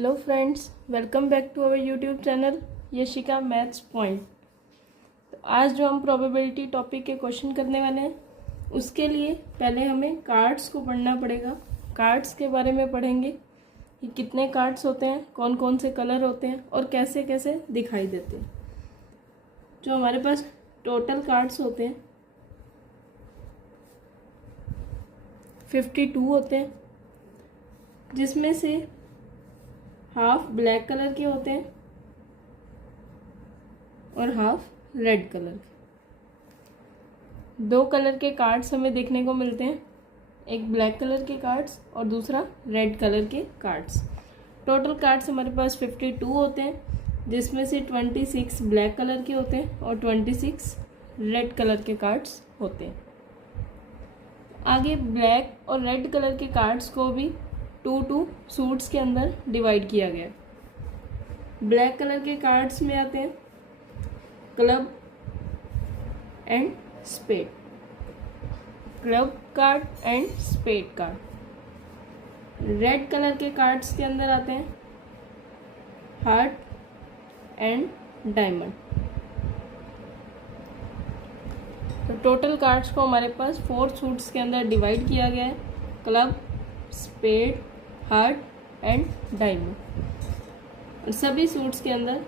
Hello friends, welcome back to our YouTube channel Yashika maths point. तो आज जो हम प्रोबेबिलिटी टॉपिक के क्वेश्चन करने वाले हैं उसके लिए पहले हमें कार्ड्स को पढ़ना पड़ेगा। कार्ड्स के बारे में पढ़ेंगे कि कितने कार्ड्स होते हैं, कौन कौन से कलर होते हैं और कैसे कैसे दिखाई देते हैं। जो हमारे पास टोटल कार्ड्स होते हैं 52 होते हैं, जिसमें से हाफ ब्लैक कलर के होते हैं और हाफ रेड कलर के। दो कलर के कार्ड्स हमें देखने को मिलते हैं, एक ब्लैक कलर के कार्ड्स और दूसरा रेड कलर के कार्ड्स। टोटल कार्ड्स हमारे पास 52 होते हैं, जिसमें से 26 ब्लैक कलर के होते हैं और 26 रेड कलर के कार्ड्स होते हैं। आगे ब्लैक और रेड कलर के कार्ड्स को भी 2 सूट्स के अंदर डिवाइड किया गया। ब्लैक कलर के कार्ड्स में आते हैं club and spade, club card and spade card. Red colour के कार्ड्स के अंदर आते हैं हार्ट एंड डायमंड। तो टोटल कार्ड्स को हमारे पास 4 सूट्स के अंदर डिवाइड किया गया है, club, spade, heart and diamond. और सभी सूट्स के अंदर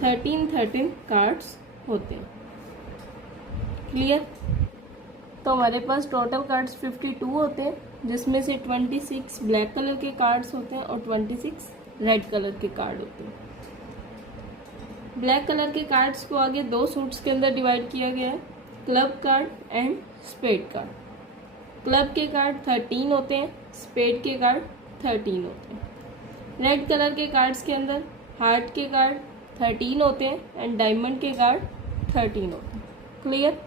13 कार्ड्स होते हैं। क्लियर? तो हमारे पास टोटल कार्ड्स 52 होते हैं, जिसमें से 26 ब्लैक कलर के कार्ड्स होते हैं और 26 रेड कलर के कार्ड होते हैं। ब्लैक कलर के कार्ड्स को आगे 2 सूट्स के अंदर डिवाइड किया गया है, club card and spade card. Club के कार्ड 13 होते हैं, स्पेड के कार्ड 13 होते हैं। रेड कलर के कार्ड्स के अंदर हार्ट के कार्ड 13 होते हैं एंड डायमंड के कार्ड 13 होते हैं। क्लियर?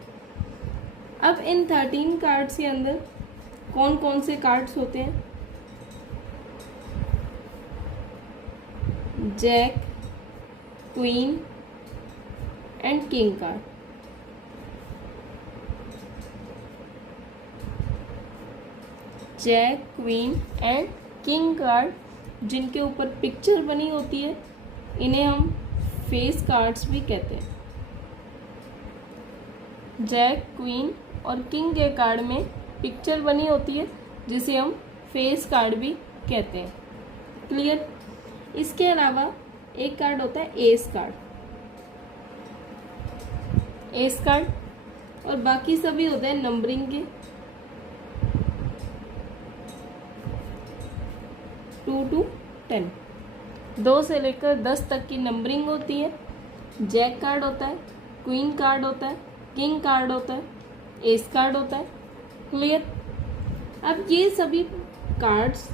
अब इन 13 कार्ड्स के अंदर कौन कौन से कार्ड्स होते हैं? Jack, queen and king card. Jack, queen and king card जिनके ऊपर पिक्चर बनी होती है, इन्हें हम फेस कार्ड्स भी कहते हैं। जैक, क्वीन और किंग के कार्ड में पिक्चर बनी होती है, जिसे हम फेस कार्ड भी कहते हैं। क्लियर? इसके अलावा एक कार्ड होता है एस कार्ड। एस कार्ड और बाकी सभी होते हैं नंबरिंग के 2 to 10, 2 से लेकर 10 तक की नंबरिंग होती है। जैक कार्ड होता है, क्वीन कार्ड होता है, किंग कार्ड होता है, एस कार्ड होता है। क्लियर? अब ये सभी कार्ड्स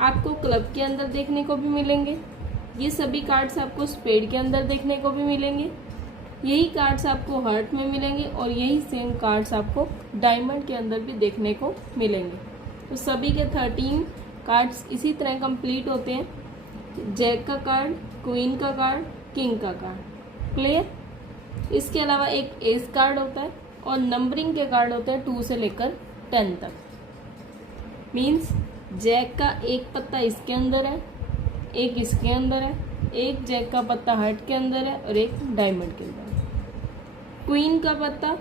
आपको क्लब के अंदर देखने को भी मिलेंगे, ये सभी कार्ड्स आपको स्पेड के अंदर देखने को भी मिलेंगे, यही कार्ड्स आपको हार्ट में मिलेंगे और यही सेम कार्ड्स आपको डायमंड के अंदर भी देखने को मिलेंगे। तो सभी के 13 कार्ड्स इसी तरह कंप्लीट होते हैं, जैक का कार्ड, क्वीन का कार्ड, किंग का कार्ड। क्लियर? इसके अलावा एक एस कार्ड होता है और नंबरिंग के कार्ड होते हैं 2 से लेकर 10 तक। मीन्स जैक का एक पत्ता इसके अंदर है, एक इसके अंदर है, एक जैक का पत्ता हार्ट के अंदर है और एक डायमंड के अंदर है। क्वीन का पत्ता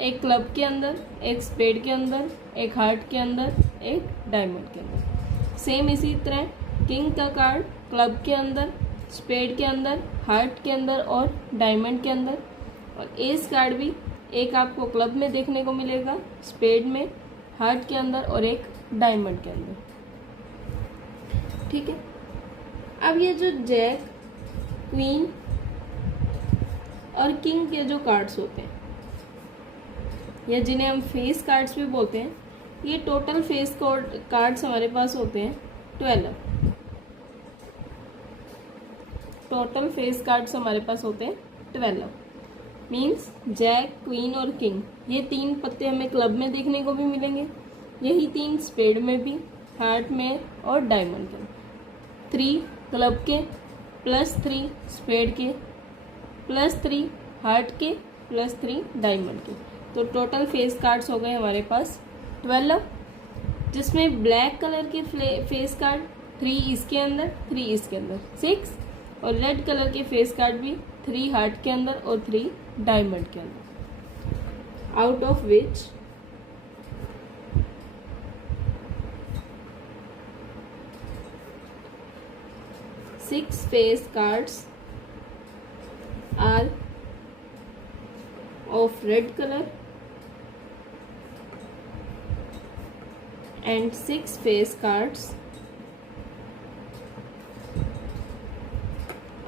एक क्लब के अंदर, एक स्पेड के अंदर, एक हार्ट के अंदर, एक डायमंड के अंदर। सेम इसी तरह किंग का कार्ड क्लब के अंदर, स्पेड के अंदर, हार्ट के अंदर और डायमंड के अंदर। और एस कार्ड भी एक आपको क्लब में देखने को मिलेगा, स्पेड में, हार्ट के अंदर और एक डायमंड के अंदर। ठीक है? अब ये जो जैक, क्वीन और किंग के जो कार्ड्स होते हैं, या जिन्हें हम फेस कार्ड्स भी बोलते हैं, ये टोटल फेस कार्ड्स हमारे पास होते हैं 12। टोटल फेस कार्ड्स हमारे पास होते हैं 12। मीन्स जैक, क्वीन और किंग, ये 3 पत्ते हमें क्लब में देखने को भी मिलेंगे, यही 3 स्पेड में भी, हार्ट में और डायमंड के। 3 क्लब के, +3 स्पेड के, +3 हार्ट के, +3 डायमंड के। तो टोटल फेस कार्ड्स हो गए हमारे पास 12, जिसमें ब्लैक कलर के फेस कार्ड 3 इसके अंदर, 3 इसके अंदर, 6। और रेड कलर के फेस कार्ड भी 3 हार्ट के अंदर और 3 डायमंड के अंदर, out of which 6 face cards are of red color and 6 face cards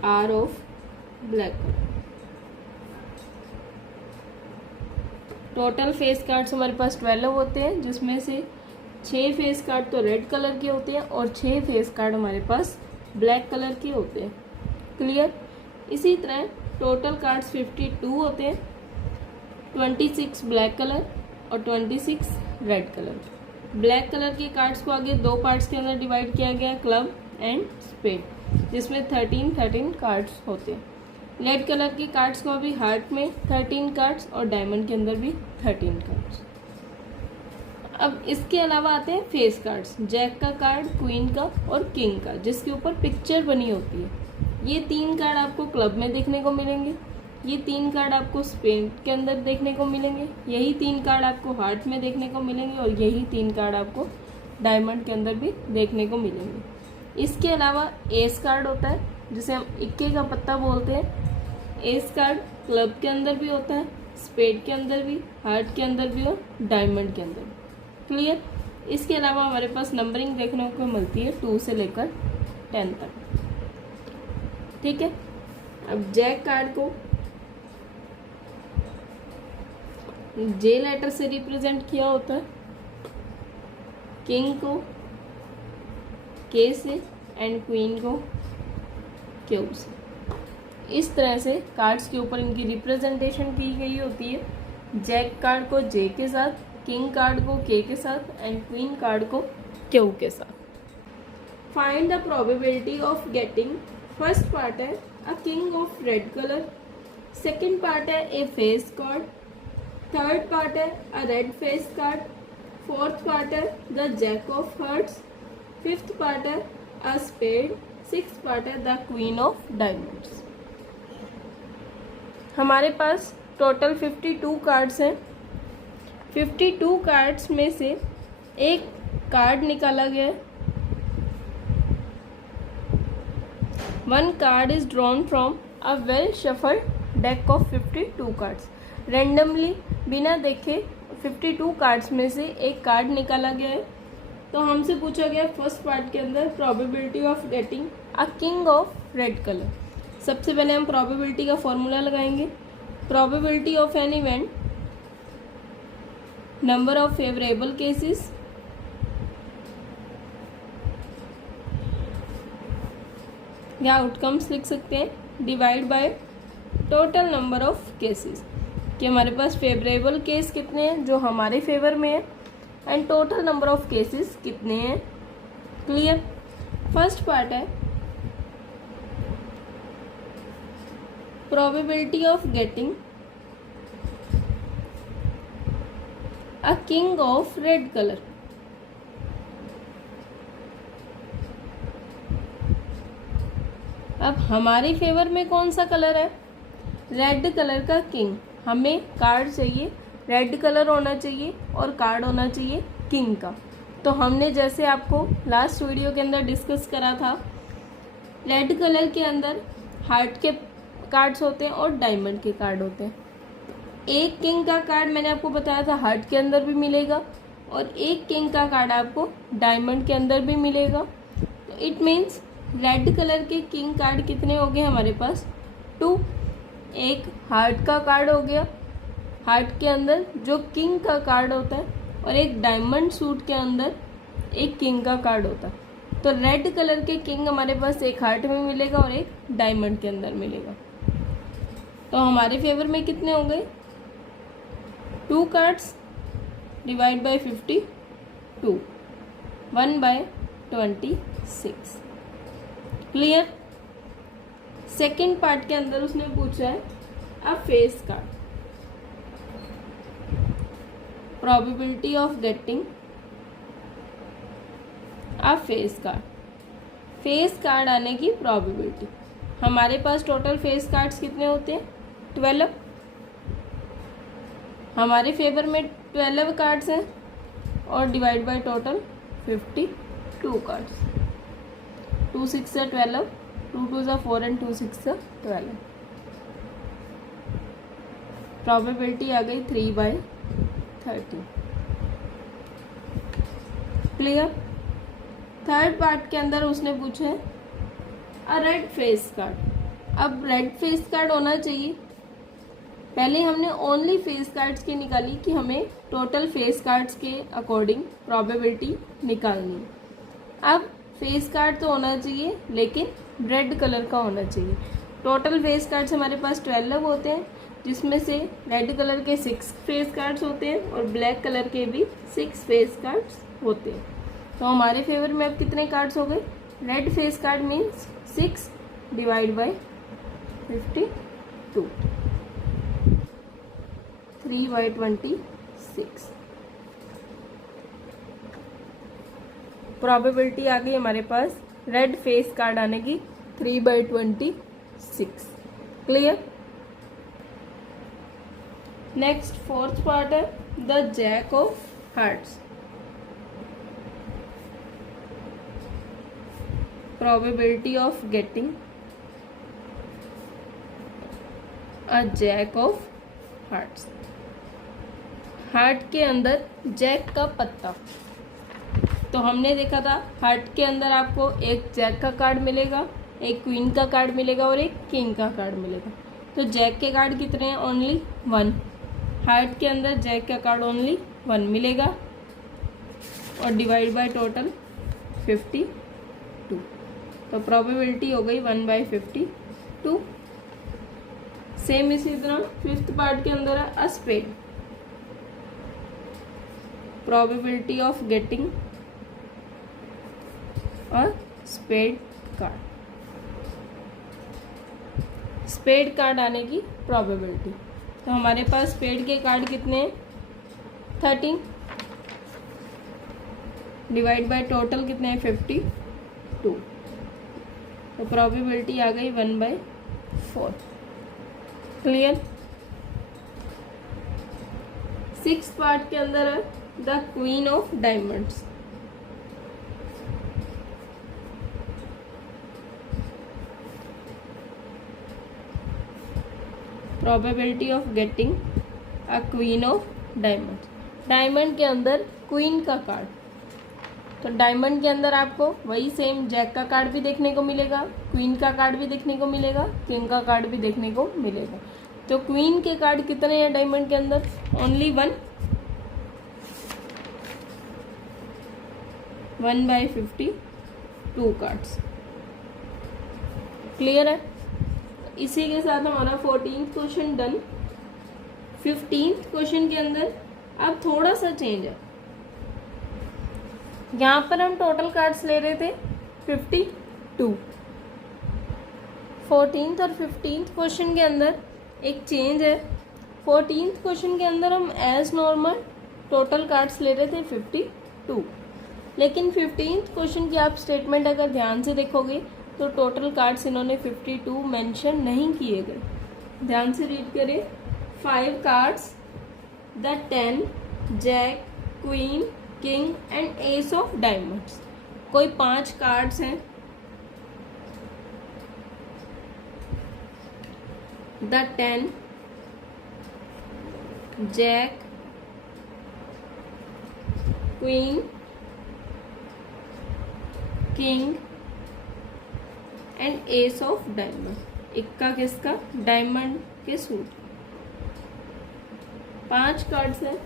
are of black color। Total face cards हमारे पास 12 होते हैं, जिसमें से 6 फेस कार्ड तो रेड कलर के होते हैं और 6 फेस कार्ड हमारे पास ब्लैक कलर के होते हैं। क्लियर। इसी तरह टोटल कार्ड्स 52 होते हैं, 26 ब्लैक कलर और 26 रेड कलर। ब्लैक कलर के कार्ड्स को आगे 2 पार्ट्स के अंदर डिवाइड किया गया, क्लब एंड स्पेड, जिसमें 13 कार्ड्स होते हैं। रेड कलर के कार्ड्स को अभी हार्ट में 13 कार्ड्स और डायमंड के अंदर भी 13 कार्ड्स। अब इसके अलावा आते हैं फेस कार्ड्स, जैक का कार्ड, क्वीन का और किंग का, जिसके ऊपर पिक्चर बनी होती है। ये 3 कार्ड आपको क्लब में देखने को मिलेंगे, ये 3 कार्ड आपको स्पेड के अंदर देखने को मिलेंगे, यही 3 कार्ड आपको हार्ट में देखने को मिलेंगे और यही 3 कार्ड आपको डायमंड के अंदर भी देखने को मिलेंगे। इसके अलावा एस कार्ड होता है, जिसे हम इक्के का पत्ता बोलते हैं। एस कार्ड क्लब के अंदर भी होता है, स्पेड के अंदर भी, हार्ट के अंदर भी और डायमंड के अंदर भी। क्लियर। इसके अलावा हमारे पास नंबरिंग देखने को मिलती है 2 से लेकर 10 तक। ठीक है। अब जैक कार्ड को जे लेटर से रिप्रेजेंट किया होता है, किंग को के से एंड क्वीन को क्यू से। इस तरह से कार्ड्स के ऊपर इनकी रिप्रेजेंटेशन की गई होती है। जैक कार्ड को जे के साथ, किंग कार्ड को के के साथ एंड क्वीन कार्ड को क्यू के साथ। Find the probability of getting. First part है a king of red colour, second part है a face card, third part है a red face card, fourth part है the jack of hearts, fifth part है a spade, sixth part है the queen of diamonds. हमारे पास total 52 cards हैं। 52 cards में से एक कार्ड निकाला गया है। 1 card is drawn from a well shuffled deck of 52 cards. Randomly बिना देखे 52 कार्ड्स में से एक कार्ड निकाला गया है। तो हमसे पूछा गया फर्स्ट पार्ट के अंदर probability of getting a king of red colour. सबसे पहले हम प्रोबेबिलिटी का फॉर्मूला लगाएंगे। Probability of an event, number of favourable cases या आउटकम्स लिख सकते हैं, divide by total number of cases, कि हमारे पास फेवरेबल केस कितने हैं जो हमारे फेवर में है and total number of cases कितने हैं। क्लियर। फर्स्ट पार्ट है probability of getting a king of red colour. अब हमारे फेवर में कौन सा कलर है? रेड कलर का किंग। हमें कार्ड चाहिए, रेड कलर होना चाहिए और कार्ड होना चाहिए किंग का। तो हमने जैसे आपको लास्ट वीडियो के अंदर डिस्कस करा था, रेड कलर के अंदर हार्ट के कार्ड्स होते हैं और डायमंड के कार्ड होते हैं। एक किंग का कार्ड मैंने आपको बताया था हार्ट के अंदर भी मिलेगा और एक किंग का कार्ड आपको डायमंड के अंदर भी मिलेगा। तो इट मीन्स रेड कलर के किंग कार्ड कितने हो गए हमारे पास? 2। एक हार्ट का कार्ड हो गया, हार्ट के अंदर जो किंग का कार्ड होता है, और एक डायमंड सूट के अंदर एक किंग का कार्ड होता है। तो रेड कलर के किंग हमारे पास एक हार्ट में मिलेगा और एक डायमंड के अंदर मिलेगा। तो हमारे फेवर में कितने हो गए? 2 cards divide by 52, 1/26। Clear. Second part के अंदर उसने पूछा है अ face card, probability of getting a face card. Face card आने की प्रोबेबिलिटी। हमारे पास टोटल फेस कार्ड्स कितने होते हैं? 12। हमारे फेवर में 12 कार्ड्स हैं और divide by total 52 cards. 2 6 12, 2 2 4 and 2 6 12। Probability आ गई 3/30। क्लियर? थर्ड पार्ट के अंदर उसने पूछा है अ रेड फेस कार्ड। अब रेड फेस कार्ड होना चाहिए। पहले हमने ओनली फेस कार्ड्स की निकाली कि हमें टोटल फेस कार्ड्स के अकॉर्डिंग प्रोबेबिलिटी निकालनी है। अब फेस कार्ड तो होना चाहिए लेकिन रेड कलर का होना चाहिए। टोटल फेस कार्ड्स हमारे पास 12 होते हैं, जिसमें से रेड कलर के 6 फेस कार्ड्स होते हैं और ब्लैक कलर के भी 6 फेस कार्ड्स होते हैं। तो हमारे फेवर में अब कितने कार्ड्स हो गए? Red face card means 6 divide by 52, 3/26। Probability आ गई हमारे पास रेड फेस कार्ड आने की 3/26। क्लियर? नेक्स्ट फोर्थ पार्ट है the jack of hearts. Probability of getting a jack of hearts. Heart के अंदर जैक का पत्ता। तो हमने देखा था हार्ट के अंदर आपको एक जैक का कार्ड मिलेगा, एक क्वीन का कार्ड मिलेगा और एक किंग का कार्ड मिलेगा। तो जैक के कार्ड कितने हैं? ओनली 1। हार्ट के अंदर जैक का कार्ड ओनली 1 मिलेगा और डिवाइड बाय टोटल 52। तो प्रोबेबिलिटी हो गई 1/52। सेम इसी तरह फिफ्थ पार्ट के अंदर है a spade. Probability of getting a spade card. Spade card आने की प्रोबेबिलिटी। तो हमारे पास स्पेड के कार्ड कितने हैं? 13 डिवाइड बाय टोटल कितने हैं? 52। तो प्रोबेबिलिटी आ गई 1/4। क्लियर? 6 पार्ट के अंदर है the queen of diamonds. Probability of getting a queen of diamonds. Diamond के अंदर क्वीन का कार्ड। तो डायमंड के अंदर आपको वही सेम जैक का कार्ड भी देखने को मिलेगा, क्वीन का कार्ड भी देखने को मिलेगा, किंग का कार्ड भी देखने को मिलेगा। तो क्वीन के कार्ड कितने हैं डायमंड के अंदर? ओनली 1। 1/52 कार्ड्स। क्लियर है? इसी के साथ हमारा 14th question done. 15th question के अंदर अब थोड़ा सा चेंज है। यहाँ पर हम टोटल कार्ड्स ले रहे थे 52। 14th और 15th क्वेश्चन के अंदर एक चेंज है। 14th क्वेश्चन के अंदर हम एज नॉर्मल टोटल कार्ड्स ले रहे थे 52, लेकिन 15th क्वेश्चन की आप स्टेटमेंट अगर ध्यान से देखोगे तो टोटल कार्ड्स इन्होंने 52 मेंशन नहीं किए गए। ध्यान से रीड करें। 5 cards the 10 jack, queen, king and ace of diamonds. कोई 5 कार्ड्स हैं। The 10 jack, queen, king and ace of diamond. इक्का किसका? डायमंड के सूट। 5 कार्ड्स हैं।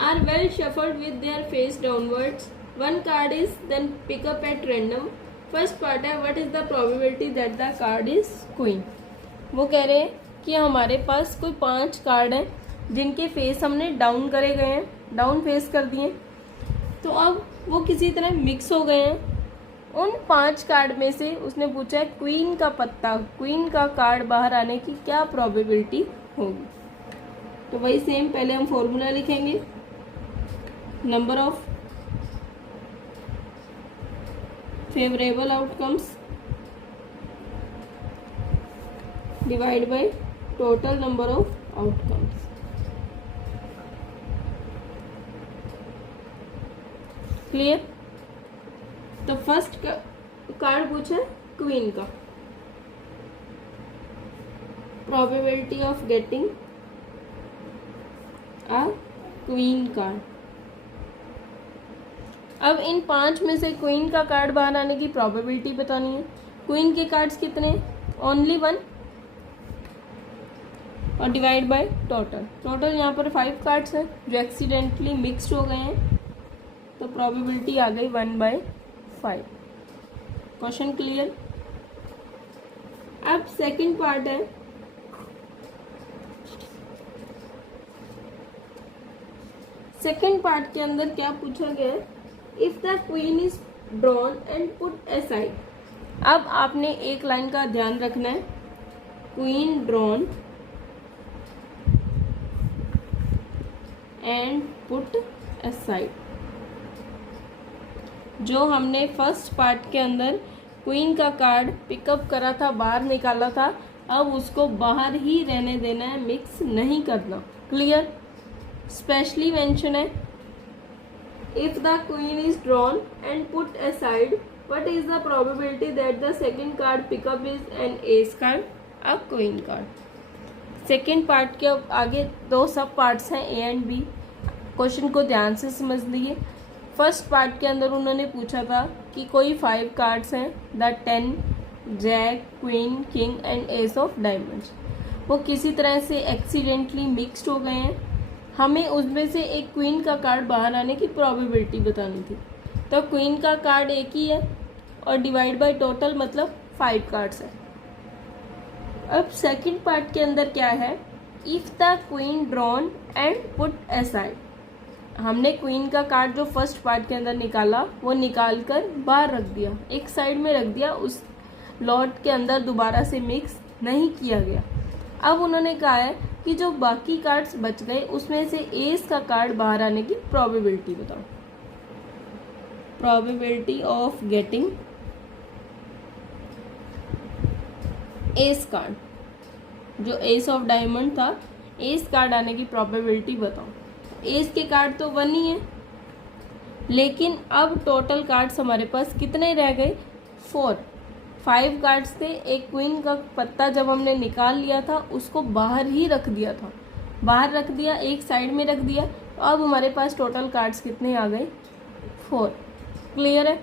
Are well shuffled with their face downwards. 1 card is then pick up at random. First part है what is the probability that the card is queen. वो कह रहे हैं कि हमारे पास कोई 5 कार्ड हैं जिनके फेस हमने डाउन करे गए हैं, डाउन फेस कर दिए। तो अब वो किसी तरह मिक्स हो गए हैं। उन 5 कार्ड में से उसने पूछा है क्वीन का पत्ता, क्वीन का कार्ड बाहर आने की क्या प्रोबेबिलिटी होगी। तो वही सेम पहले हम फॉर्मूला लिखेंगे। Number of favorable outcomes divided by total number of outcomes. Clear? तो फर्स्ट कार्ड पूछा क्वीन का, probability of getting a queen card. अब इन 5 में से क्वीन का कार्ड बाहर आने की प्रोबेबिलिटी बतानी है। क्वीन के कार्ड्स कितने? ओनली 1 और डिवाइड बाय टोटल यहाँ पर 5 कार्ड्स हैं जो एक्सीडेंटली मिक्सड हो गए हैं, तो प्रोबेबिलिटी आ गई 1/5। Question clear? अब सेकंड पार्ट है, सेकंड पार्ट के अंदर क्या पूछा गया है? If the queen is drawn and put aside. अब आपने एक लाइन का ध्यान रखना है, queen drawn and put aside. जो हमने फर्स्ट पार्ट के अंदर क्वीन का कार्ड पिकअप करा था, बाहर निकाला था, अब उसको बाहर ही रहने देना है, मिक्स नहीं करना। क्लियर? स्पेशली मेंशन है, if the queen is drawn and put aside what is the probability that the second card pick up is an S card, a queen card. Second part के आगे 2 सब पार्ट्स हैं, A and B. Question को ध्यान से समझ लीजिए। First part के अंदर उन्होंने पूछा था कि कोई 5 कार्ड्स हैं, the 10, jack, queen, king and ace of diamonds. वो किसी तरह से एक्सीडेंटली मिक्स्ड हो गए हैं, हमें उसमें से एक क्वीन का कार्ड बाहर आने की प्रोबेबिलिटी बतानी थी। तो क्वीन का कार्ड एक ही है और डिवाइड बाय टोटल मतलब 5 कार्ड्स है। अब सेकंड पार्ट के अंदर क्या है? If the queen drawn and put aside. हमने क्वीन का कार्ड जो फर्स्ट पार्ट के अंदर निकाला वो निकाल कर बाहर रख दिया, एक साइड में रख दिया, उस लॉट के अंदर दोबारा से मिक्स नहीं किया गया। अब उन्होंने कहा है कि जो बाकी कार्ड्स बच गए उसमें से एस का कार्ड बाहर आने की प्रोबेबिलिटी बताओ। Probability of getting S card, जो एस ऑफ डायमंड था, एस कार्ड आने की प्रोबेबिलिटी बताओ। एस के कार्ड तो 1 ही है, लेकिन अब टोटल कार्ड्स हमारे पास कितने रह गए? 4। 5 कार्ड्स थे, एक क्वीन का पत्ता जब हमने निकाल लिया था उसको बाहर ही रख दिया था, बाहर रख दिया, एक साइड में रख दिया, तो अब हमारे पास टोटल कार्ड्स कितने आ गए? 4। क्लियर है?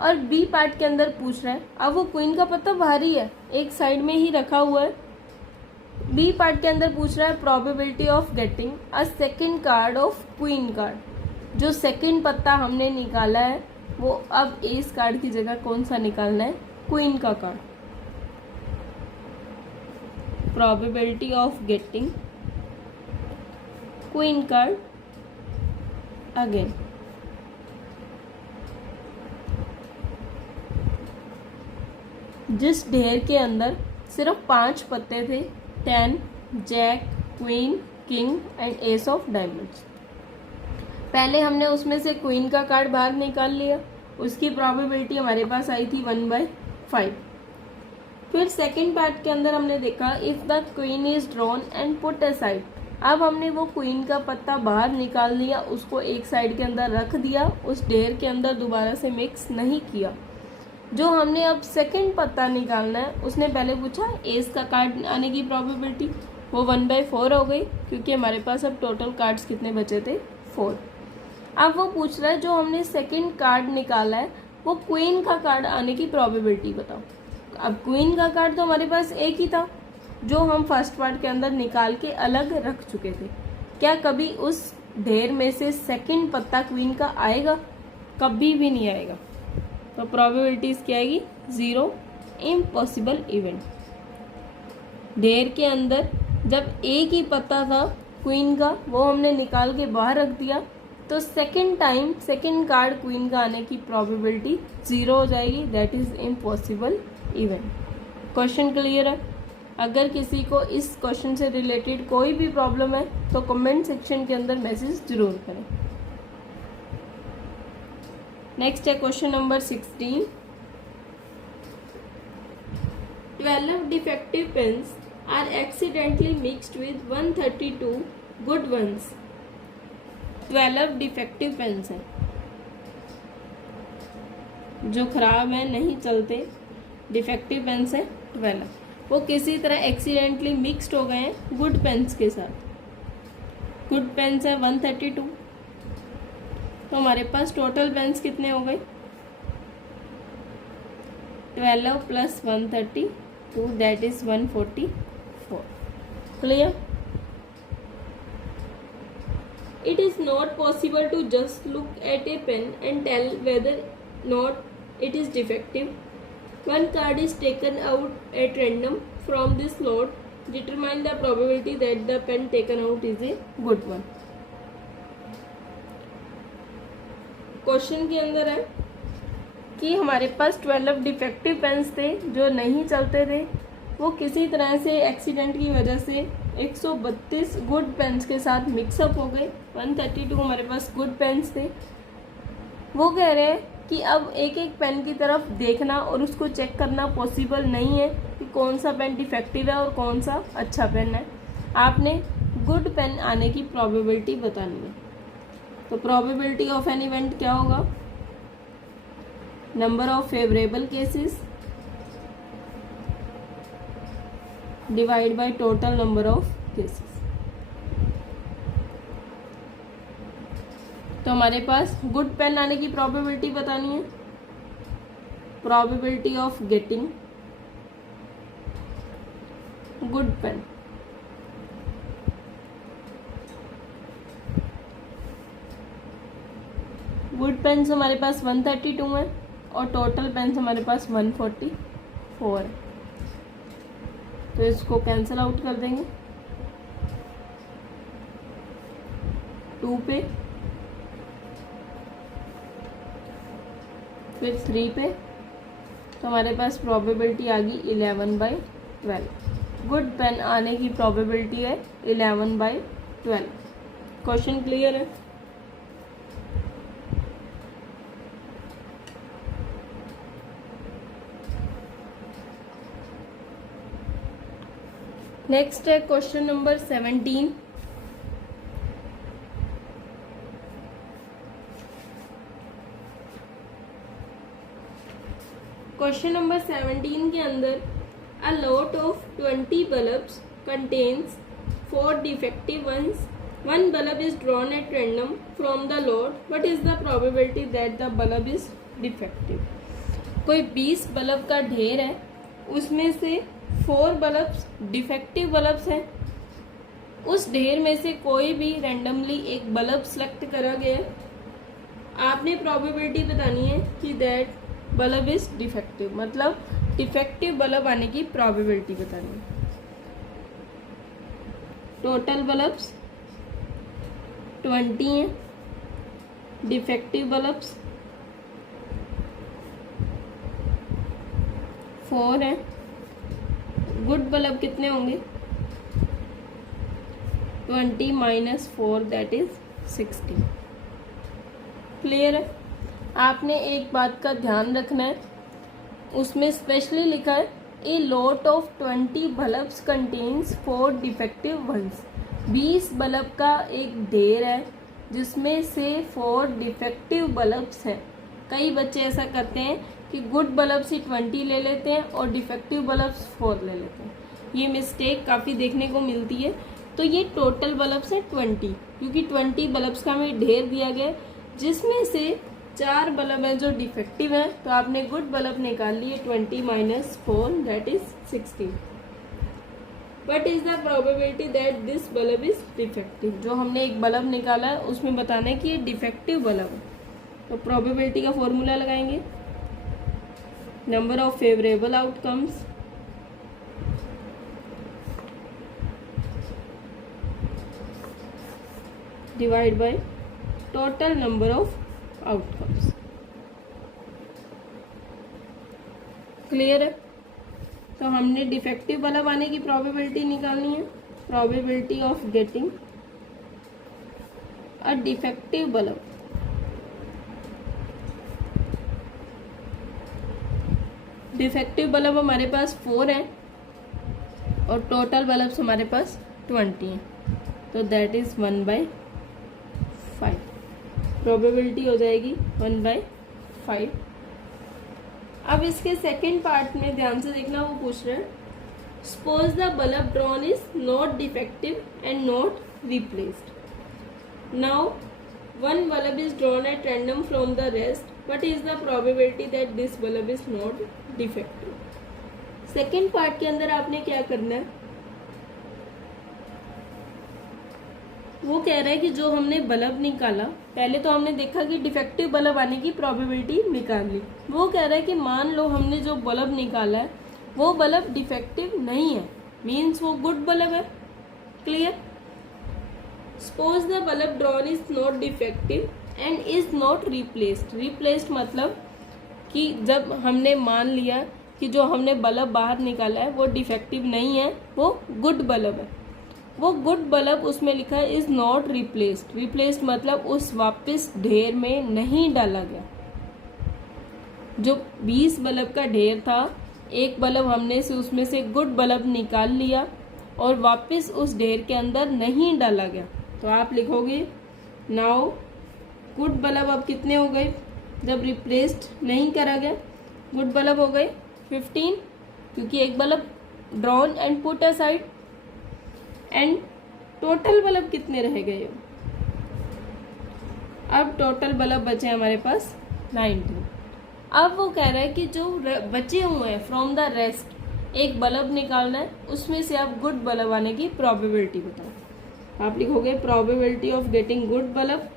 और बी पार्ट के अंदर पूछ रहा है, अब वो क्वीन का पत्ता बाहर ही है, एक साइड में ही रखा हुआ है। बी पार्ट के अंदर पूछ रहा है probability of getting a second card of queen card. जो सेकंड पत्ता हमने निकाला है वो अब एस कार्ड की जगह कौन सा निकालना है? क्वीन का card. Probability of getting queen card again. जिस ढेर के अंदर सिर्फ 5 पत्ते थे, 10, jack, queen, king and ace of diamonds. पहले हमने उसमें से क्वीन का कार्ड बाहर निकाल लिया, उसकी प्रोबेबिलिटी हमारे पास आई थी 1/5। फिर सेकंड पार्ट के अंदर हमने देखा if the queen is drawn and put aside. अब हमने वो क्वीन का पत्ता बाहर निकाल लिया, उसको एक साइड के अंदर रख दिया, उस ढेर के अंदर दोबारा से मिक्स नहीं किया। जो हमने अब सेकंड पत्ता निकालना है, उसने पहले पूछा एस का कार्ड आने की प्रोबेबिलिटी, वो 1/4 हो गई, क्योंकि हमारे पास अब टोटल कार्ड्स कितने बचे थे? 4। अब वो पूछ रहा है जो हमने सेकंड कार्ड निकाला है वो क्वीन का कार्ड आने की प्रोबेबिलिटी बताओ। अब क्वीन का कार्ड तो हमारे पास एक ही था जो हम फर्स्ट पार्ट के अंदर निकाल के अलग रख चुके थे। क्या कभी उस ढेर में से सेकंड पत्ता क्वीन का आएगा? कभी भी नहीं आएगा। तो प्रोबेबिलिटीज क्या आएगी? 0, इम्पॉसिबल इवेंट। ढेर के अंदर जब एक ही पत्ता था क्वीन का, वो हमने निकाल के बाहर रख दिया, तो second time second card queen का आने की प्रोबेबिलिटी 0 हो जाएगी, that is impossible event. Question clear है? अगर किसी को इस क्वेश्चन से रिलेटेड कोई भी प्रॉब्लम है तो कमेंट सेक्शन के अंदर मैसेज जरूर करें। नेक्स्ट है question number 16. 12 defective pens are accidentally mixed with 132 good ones. 12 defective pens हैं जो खराब हैं, नहीं चलते, डिफेक्टिव पेन्स हैं 12. वो किसी तरह एक्सीडेंटली मिक्सड हो गए हैं गुड पेन्स के साथ. गुड पेन्स है 132. तो हमारे पास टोटल पेन्स कितने हो गए? 12 plus 132 that is 144. Clear? It is not possible to just look at a pen and tell whether not it is defective. One card is taken out at random from this lot. Determine the probability that the pen taken out is a good one. Question के अंदर है कि हमारे पास 12 defective pens थे जो नहीं चलते थे. वो किसी तरह से एक्सीडेंट की वजह से 132 गुड पेन्स के साथ मिक्सअप हो गए. 132 हमारे पास गुड पेन्स थे. वो कह रहे हैं कि अब एक एक पेन की तरफ देखना और उसको चेक करना पॉसिबल नहीं है कि कौन सा पेन डिफेक्टिव है और कौन सा अच्छा पेन है. आपने गुड पेन आने की प्रोबेबिलिटी बतानी है. तो प्रोबेबिलिटी ऑफ एन इवेंट क्या होगा? Number of favourable cases divide by total number of cases. तो हमारे पास गुड पेन आने की प्रोबेबिलिटी बतानी है. Probability of getting good pen. Good pens हमारे पास 132 है और टोटल पेन्स हमारे पास 144 है. तो इसको कैंसिल आउट कर देंगे. 2 पे, फिर 3 पे. तो हमारे पास प्रोबेबिलिटी आ गई 11/12. गुड पेन आने की प्रोबेबिलिटी है 11/12. क्वेश्चन क्लियर है? नेक्स्ट है क्वेश्चन नंबर 17. क्वेश्चन नंबर 17 के अंदर a lot of 20 bulbs contains 4 defective ones. 1 bulb is drawn at random from the lot. What is the probability that the bulb is defective? कोई 20 bulb का ढेर है, उसमें से 4 बल्ब्स डिफेक्टिव बल्ब्स हैं. उस ढेर में से कोई भी रैंडमली एक बल्ब सेलेक्ट करा गया. आपने प्रोबेबिलिटी बतानी है कि दैट बल्ब इज डिफेक्टिव, मतलब डिफेक्टिव बल्ब आने की प्रोबेबिलिटी बतानी है. टोटल बल्ब्स 20 हैं, डिफेक्टिव बल्ब्स 4 हैं. गुड बल्ब कितने होंगे? 20 माइनस 4 दैट इज 16. क्लियर है? आपने एक बात का ध्यान रखना है, उसमें स्पेशली लिखा है a lot of 20 bulbs contains 4 defective ones. 20 bulb का एक ढेर है जिसमें से 4 डिफेक्टिव बल्ब्स हैं. कई बच्चे ऐसा करते हैं कि गुड बल्ब से 20 ले लेते हैं और डिफेक्टिव बल्ब्स 4 ले लेते हैं. ये मिस्टेक काफ़ी देखने को मिलती है. तो ये टोटल बल्ब्स है 20, क्योंकि 20 बल्ब्स का हमें ढेर दिया गया जिसमें से 4 बल्ब हैं जो डिफेक्टिव हैं. तो आपने गुड बल्ब निकाल लिए 20 minus 4 that is 16. What is the probability that this bulb is defective? जो हमने एक बल्ब निकाला है उसमें बताना है कि ये डिफेक्टिव बल्ब है. तो प्रोबेबिलिटी का फॉर्मूला लगाएंगे. Number of favourable outcomes divide by total number of outcomes. Clear है? तो हमने डिफेक्टिव बल्ब आने की प्रोबेबिलिटी निकालनी है. Probability of getting a defective bulb defective bulb हमारे पास 4 हैं और टोटल बल्ब हमारे पास 20 हैं, तो दैट इज़ 1/5। प्रोबेबिलिटी हो जाएगी 1/5। अब इसके सेकेंड पार्ट में ध्यान से देखना, वो पूछ रहे हैं suppose the bulb drawn is not defective and not replaced. Now one bulb is drawn at random from the rest. What is the probability that this bulb is not defective? Second part के अंदर आपने क्या करना है, वो कह रहा है कि जो हमने बल्ब निकाला, पहले तो हमने देखा कि डिफेक्टिव बल्ब आने की प्रोबेबिलिटी निकाल ली। वो कह रहा है कि मान लो हमने जो बल्ब निकाला है वो बल्ब डिफेक्टिव नहीं है, मीन्स वो गुड बल्ब है। Clear? Suppose the bulb drawn is not defective and is not replaced. Replaced मतलब कि जब हमने मान लिया कि जो हमने बल्ब बाहर निकाला है वो डिफेक्टिव नहीं है, वो गुड बल्ब है। वो गुड बल्ब उसमें लिखा है इज नॉट रिप्लेस्ड। रिप्लेस्ड मतलब उस वापस ढेर में नहीं डाला गया। जो 20 बल्ब का ढेर था, एक बल्ब हमने से उसमें से गुड बल्ब निकाल लिया और वापस उस ढेर के अंदर नहीं डाला गया, तो आप लिखोगे नाउ गुड बल्ब अब कितने हो गए जब रिप्लेस्ड नहीं करा गया। गुड बल्ब हो गए 15, क्योंकि एक bulb drawn and put aside. And total bulb कितने रह गए, अब टोटल बल्ब बचे हमारे पास 19। अब वो कह रहा है कि जो बचे हुए हैं फ्रॉम द रेस्ट, एक बल्ब निकालना है, उसमें से आप गुड बल्ब आने की प्रोबेबिलिटी बताओ। आप लिखोगे probability of getting good bulb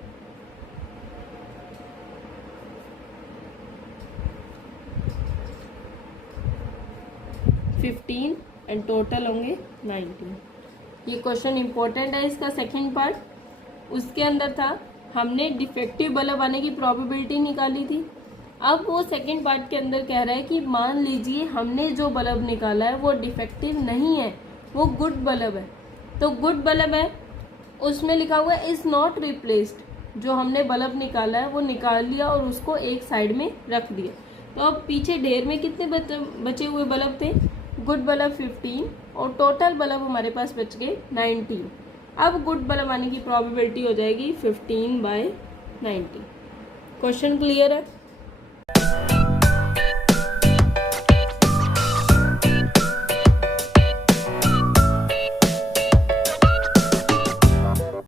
$15 and total होंगे 19। ये क्वेश्चन इंपॉर्टेंट है, इसका सेकंड पार्ट। उसके अंदर था हमने डिफेक्टिव बल्ब आने की प्रोबेबिलिटी निकाली थी। अब वो सेकंड पार्ट के अंदर कह रहा है कि मान लीजिए हमने जो बल्ब निकाला है वो डिफेक्टिव नहीं है, वो गुड बल्ब है। तो गुड बल्ब है, उसमें लिखा हुआ है इज नॉट रिप्लेस्ड। जो हमने बल्ब निकाला है वो निकाल लिया और उसको एक साइड में रख दिया। तो अब पीछे ढेर में कितने बचे हुए बल्ब थे, गुड बल्ब 15 और टोटल बल्ब हमारे पास बच गए 19। अब गुड बल्ब आने की प्रोबेबिलिटी हो जाएगी 15/90। क्वेश्चन क्लियर है?